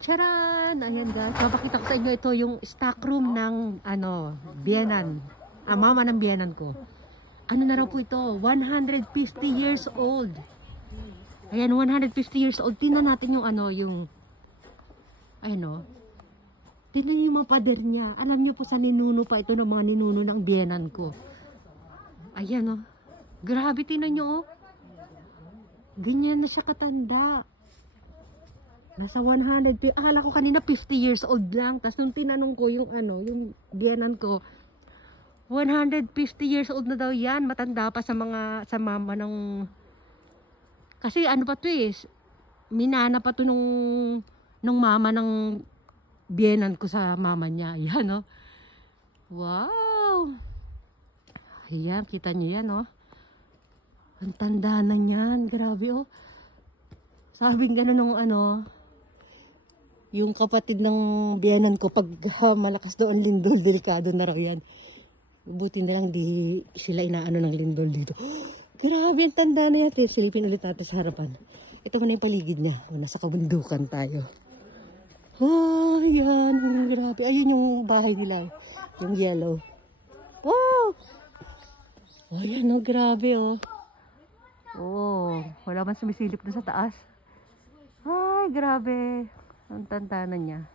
Charan! Ayan guys, mapakita ko sa inyo ito yung stock room ng biyenan. Mama ng biyenan ko. Ano na raw po ito? 150 years old. Ayan, 150 years old. Tingnan natin yung tingnan yung mga pader niya. Alam niyo po sa ninuno pa ito ng mga ninuno ng biyenan ko. Ayan oh. Grabe, tingnan niyo oh. Ganyan na siya katanda. Nasa 100. Akala ko kanina 50 years old lang. Tapos nung tinanong ko yung yung biyenan ko, 150 years old na daw yan. Matanda pa sa mama ng... Kasi ano pa to eh. Minana pa to nung mama ng biyenan ko sa mama niya. Ayan oh. Wow. Ayan, kita niyo yan oh. Ang tanda na niyan. Grabe oh. Sabing gano'n nung yung kapatid ng biyenan ko, pag malakas daw ang lindol, delikado na raw yan. Buti na lang di sila inaano ng lindol dito. Grabe, ang tanda na yan. Silipin ulit natin sa harapan. Ito muna yung paligid niya. Nasa kabundukan tayo. Oh, yan. Grabe. Ayun yung bahay nila. Yung yellow. Wow! Oh, yan oh. Grabe oh. Oh, wala man sumisilip doon sa taas. Ay, grabe. Ang tanda na niya.